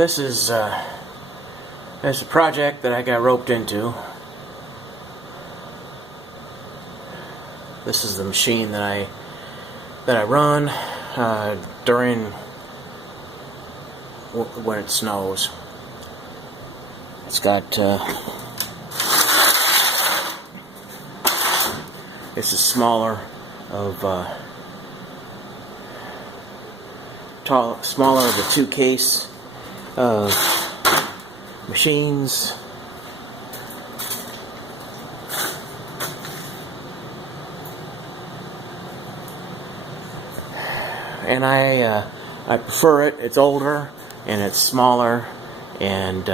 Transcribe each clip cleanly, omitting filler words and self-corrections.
this is a project that I got roped into. This is the machine that I run during when it snows. It's got it's a smaller of smaller of the two case machines. And I prefer it. It's older and it's smaller, and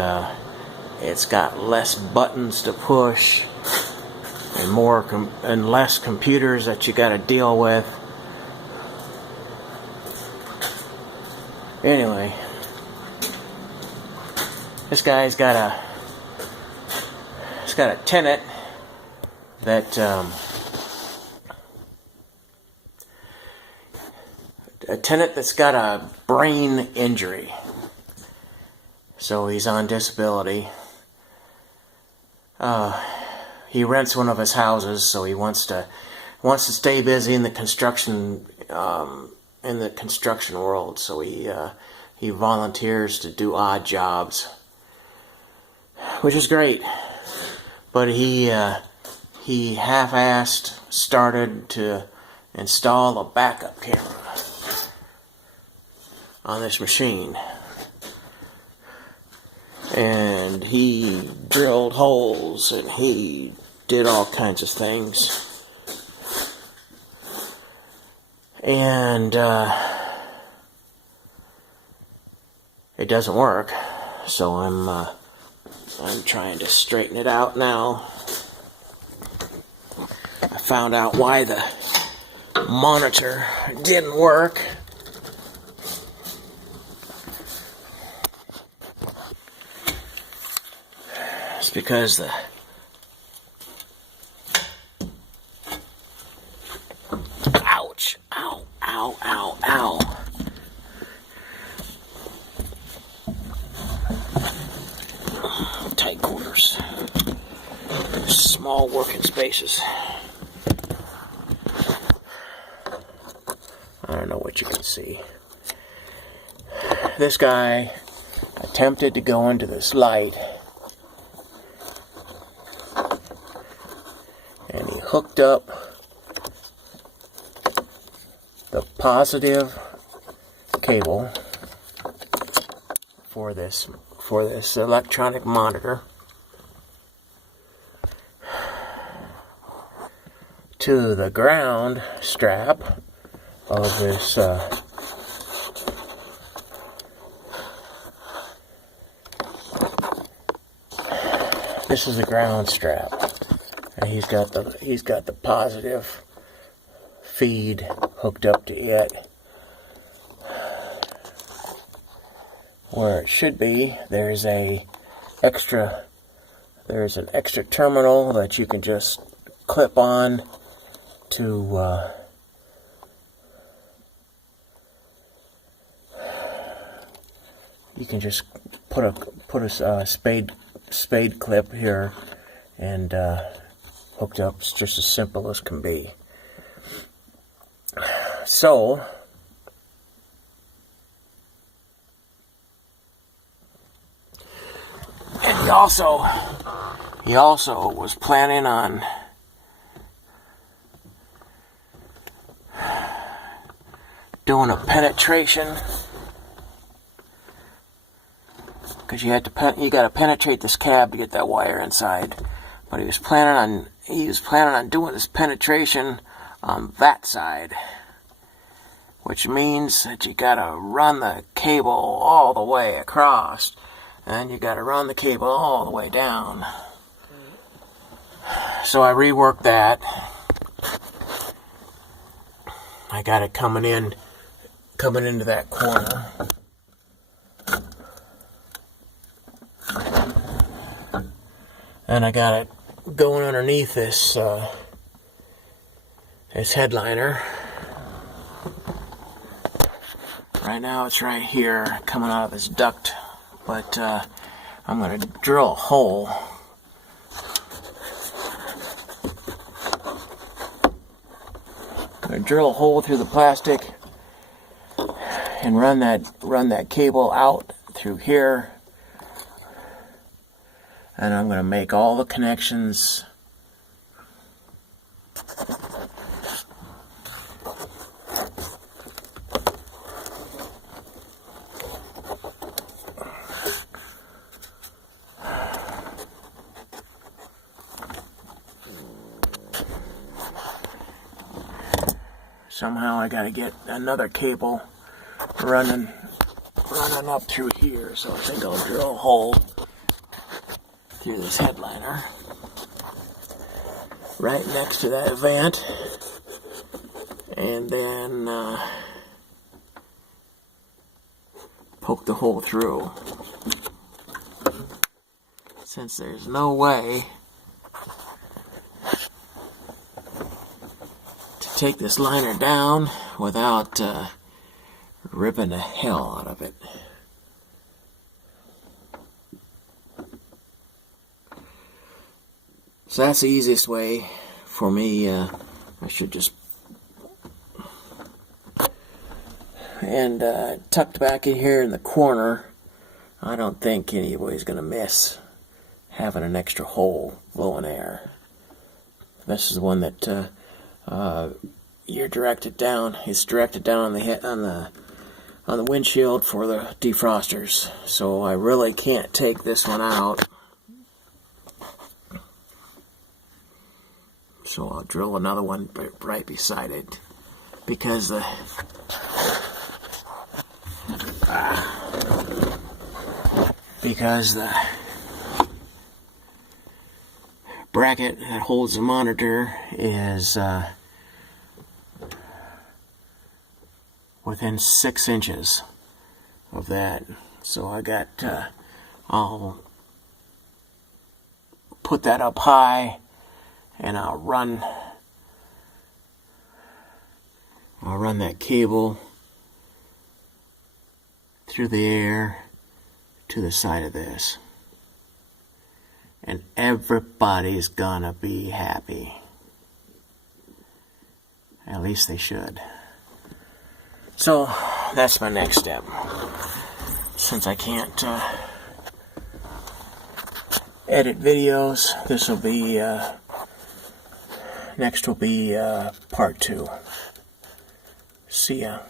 it's got less buttons to push and less computers that you got to deal with. Anyway, this guy's got a tenant that that's got a brain injury, so he's on disability. He rents one of his houses, so he wants to stay busy in the construction world. So he volunteers to do odd jobs, which is great. But he half-assed started to install a backup camera on this machine, and he drilled holes and he did all kinds of things, and it doesn't work. So I'm trying to straighten it out now. I found out why the monitor didn't work. It's because the ouch, ow, ow, ow, ow. Tight quarters. Small working spaces. I don't know what you can see. This guy attempted to go into this light, and he hooked up the positive cable for this electronic monitor to the ground strap of this this is the ground strap, and he's got the positive feed hooked up to it. Where it should be, there's an extra terminal that you can just clip on to you can just put a spade clip here and hooked up. It's just as simple as can be. So and he also was planning on doing a penetration, because you got to penetrate this cab to get that wire inside. But he was planning on doing this penetration on that side, which means that you got to run the cable all the way across, and you got to run the cable all the way down. So I reworked that. I got it coming into that corner. And I got it going underneath this headliner. Right now it's right here, coming out of this duct But I'm going to drill a hole. I'm going to drill a hole through the plastic and run that cable out through here. And I'm going to make all the connections somehow. I got to get another cable running up through here, so I think I'll drill a hole through this headliner right next to that vent, and then poke the hole through, since there's no way to take this liner down without ripping the hell out of it. So that's the easiest way for me. I should just, and tucked back in here in the corner, I don't think anybody's going to miss having an extra hole blowing air. This is the one that you're directed down. It's directed down on the windshield for the defrosters. So I really can't take this one out. So I'll drill another one right beside it, because the bracket that holds the monitor is within 6 inches of that. So I got I'll put that up high, and I'll run that cable through the air to the side of this, and everybody's gonna be happy. At least they should. So that's my next step. Since I can't edit videos, this will be next will be part 2. See ya.